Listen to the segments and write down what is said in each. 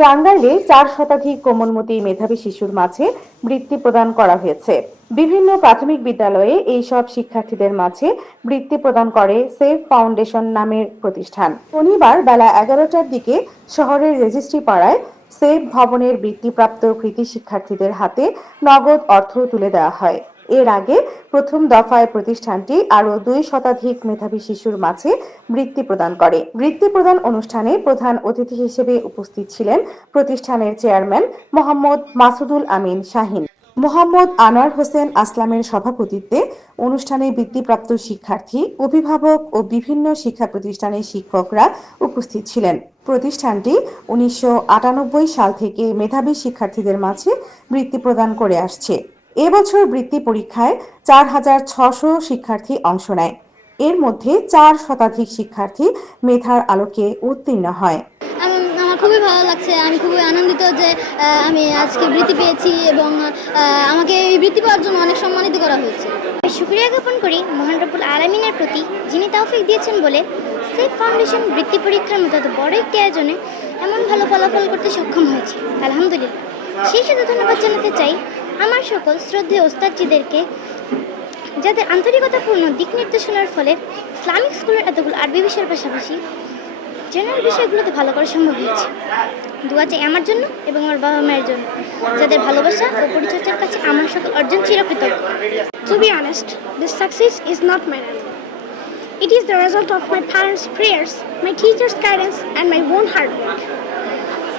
টাঙ্গাইলে চার শতাধিক কোমলমতি মেধাবী শিশুর মাঝে বৃত্তি প্রদান করা হয়েছে। বিভিন্ন প্রাথমিক বিদ্যালয়ে এই সব শিক্ষার্থীদের মাঝে বৃত্তি প্রদান করে সেভ ফাউন্ডেশন নামের প্রতিষ্ঠান। শনিবার বেলা এগারোটার দিকে শহরের রেজিস্ট্রি পাড়ায় সেভ ভবনের বৃত্তিপ্রাপ্ত কৃতি শিক্ষার্থীদের হাতে নগদ অর্থ তুলে দেওয়া হয়। এর আগে প্রথম দফায় প্রতিষ্ঠানটি আরও দুই শতাধিক মেধাবী শিশুর মাঝে বৃত্তি প্রদান করে। বৃত্তি প্রদান অনুষ্ঠানে প্রধান অতিথি হিসেবে উপস্থিত ছিলেন প্রতিষ্ঠানের চেয়ারম্যান মোহাম্মদ মাসুদুল আমিন শাহিন। মোহাম্মদ আনোয়ার হোসেন আসলামের সভাপতিত্বে অনুষ্ঠানে বৃত্তিপ্রাপ্ত শিক্ষার্থী, অভিভাবক ও বিভিন্ন শিক্ষা প্রতিষ্ঠানের শিক্ষকরা উপস্থিত ছিলেন। প্রতিষ্ঠানটি উনিশশো আটানব্বই সাল থেকে মেধাবী শিক্ষার্থীদের মাঝে বৃত্তি প্রদান করে আসছে। এবছর বৃত্তি পরীক্ষায় চার হাজার ছশো শিক্ষার্থী অংশ নেয়। এর মধ্যে চার শতাধিক শিক্ষার্থী মেধার আলোকে উত্তীর্ণ হয়। আমার আমার খুবই ভালো লাগছে। আমি খুবই আনন্দিত যে আমি আজকে বৃত্তি পেয়েছি এবং আমাকে এই বৃত্তি পাওয়ার জন্য অনেক সম্মানিত করা হয়েছে। আমি শুক্রিয়া জ্ঞাপন করি মহান রব্বুল আলমিনের প্রতি যিনি তৌফিক দিয়েছেন বলে সেফ ফাউন্ডেশন বৃত্তি পরীক্ষার মতো এত বড় একটি আয়োজনে এমন ভালো ফলাফল করতে সক্ষম হয়েছে। আলহামদুলিল্লাহ। সেই সাথে ধন্যবাদ জানাতে চাই। আমার সকল শ্রদ্ধেয় ওস্তাদজিদেরকে যাদের আন্তরিকতাপূর্ণ দিক নির্দেশনার ফলে ইসলামিক স্কুলের এতগুলো আরবি বিষয়ের পাশাপাশি জেনারেল বিষয়গুলোতে ভালো করা সম্ভব হয়েছে দোয়া চাই আমার জন্য এবং আমার বাবা মায়ের জন্য যাদের ভালোবাসা ও পরিচর্যার কাছে আমার সকল অর্জন চিরকৃতজ্ঞ be honest, this success is not my own. It is the result of my parents' prayers, my teachers' guidance, and my own hard work.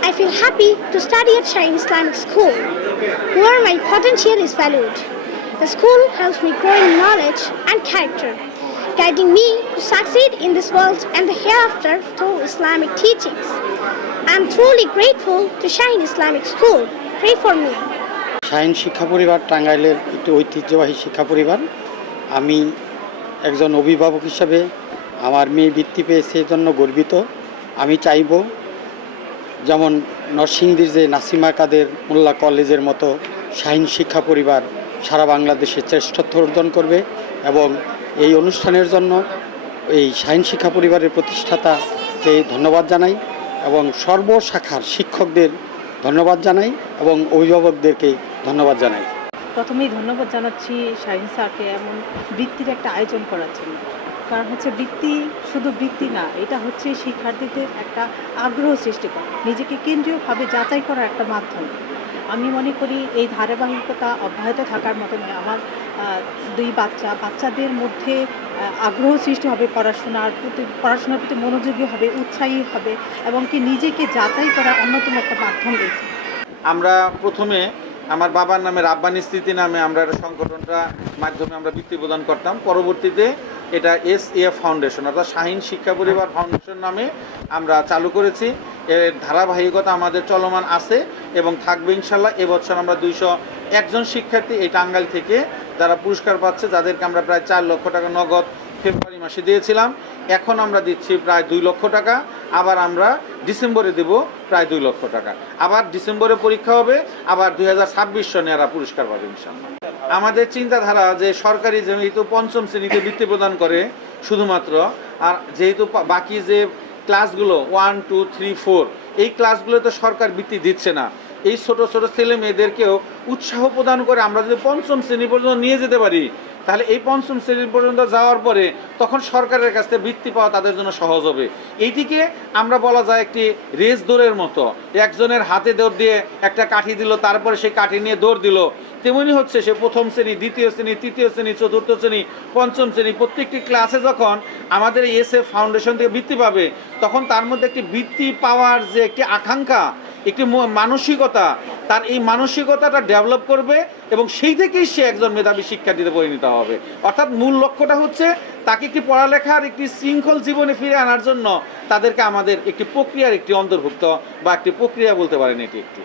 I feel happy to study at Shine Islamic School, where my potential is valued. The school helps me grow in knowledge and character, guiding me to succeed in this world and the hereafter through Islamic teachings. I am truly grateful to Shine Islamic School. Pray for me. Shahin শিক্ষা পরিবার টাঙ্গাইলের একটি ঐতিহ্যবাহী শিক্ষা পরিবার আমি একজন অভিভাবক হিসাবে আমার মেয়ে বৃত্তি পেয়েছে জন্য গর্বিত আমি চাইব যেমন নরসিংদীর যে নাসিমা কাদের মোল্লা কলেজের মতো শাহীন শিক্ষা পরিবার সারা বাংলাদেশে শ্রেষ্ঠত্ব অর্জন করবে এবং এই অনুষ্ঠানের জন্য এই শাহীন শিক্ষা পরিবারের প্রতিষ্ঠাতাকে ধন্যবাদ জানাই এবং সর্বশাখার শিক্ষকদের ধন্যবাদ জানাই এবং অভিভাবকদেরকে ধন্যবাদ জানাই। প্রথমেই ধন্যবাদ জানাচ্ছি শাহিন স্যারকে এমন বৃত্তির একটা আয়োজন করার জন্য। কারণ হচ্ছে বৃত্তি শুধু বৃত্তি না, এটা হচ্ছে শিক্ষার্থীদের একটা আগ্রহ সৃষ্টি করা। নিজেকে কেন্দ্রীয়ভাবে যাচাই করার একটা মাধ্যম। আমি মনে করি এই ধারাবাহিকতা অব্যাহত থাকার মতন আমার দুই বাচ্চা, বাচ্চাদের মধ্যে আগ্রহ সৃষ্টি হবে, পড়াশোনার প্রতি পড়াশোনার প্রতি মনোযোগী হবে, উৎসাহী হবে, এবং কি নিজেকে যাচাই করার অন্যতম একটা মাধ্যম আমরা প্রথমে আমার বাবার নামে রাব্বানি স্মৃতি নামে আমরা একটা সংগঠনটা মাধ্যমে আমরা বৃত্তি প্রদান করতাম। পরবর্তীতে এটা এস এ ফাউন্ডেশন, অর্থাৎ শাহিন শিক্ষা পরিবার ফাউন্ডেশন নামে আমরা চালু করেছি। এর ধারাবাহিকতা আমাদের চলমান আছে এবং থাকবে ইনশাল্লাহ। এবছর আমরা দুইশো একজন শিক্ষার্থী এই টাঙ্গাইল থেকে যারা পুরস্কার পাচ্ছে, যাদেরকে আমরা প্রায় চার লক্ষ টাকা নগদ ফেব্রুয়ারি মাসে দিয়েছিলাম। এখন আমরা দিচ্ছি প্রায় দুই লক্ষ টাকা। আবার আমরা ডিসেম্বরে দেব প্রায় দুই লক্ষ টাকা। আবার ডিসেম্বরে পরীক্ষা হবে, আবার দুই হাজার ছাব্বিশ সনে এরা পুরস্কার পাবে আমাদের চিন্তাধারা যে সরকারি যেহেতু পঞ্চম শ্রেণীতে বৃত্তি প্রদান করে, শুধুমাত্র, আর যেহেতু বাকি যে ক্লাসগুলো, ওয়ান, টু, থ্রি, ফোর, এই ক্লাসগুলো তো সরকার বৃত্তি দিচ্ছে না। এই ছোট ছোট ছেলে মেয়েদেরকেও উৎসাহ প্রদান করে আমরা যদি পঞ্চম শ্রেণি পর্যন্ত নিয়ে যেতে পারি তাহলে এই পঞ্চম শ্রেণি পর্যন্ত যাওয়ার পরে তখন সরকারের কাছ থেকে বৃত্তি পাওয়া তাদের জন্য সহজ হবে। এইটিকে আমরা বলা যায় একটি রেস দৌড়ের মতো। একজনের হাতে দৌড় দিয়ে একটা কাঠি দিল, তারপরে সেই কাঠি নিয়ে দৌড় দিল। তেমনি হচ্ছে সে প্রথম শ্রেণি, দ্বিতীয় শ্রেণি, তৃতীয় শ্রেণি, চতুর্থ শ্রেণি, পঞ্চম শ্রেণি প্রত্যেকটি ক্লাসে যখন আমাদের এস এ ফাউন্ডেশন থেকে বৃত্তি পাবে, তখন তার মধ্যে একটি বৃত্তি পাওয়ার যে একটি আকাঙ্ক্ষা, একটি মানসিকতা তার এই মানসিকতাটা ডেভেলপ করবে এবং সেই থেকেই সে একজন মেধাবী শিক্ষার্থীতে পরিণত হবে। অর্থাৎ মূল লক্ষ্যটা হচ্ছে তাকে একটি পড়ালেখার একটি শৃঙ্খল জীবনে ফিরে আনার জন্য তাদেরকে আমাদের একটি প্রক্রিয়ার একটি অন্তর্ভুক্ত বা একটি প্রক্রিয়া বলতে পারেন এটি একটি।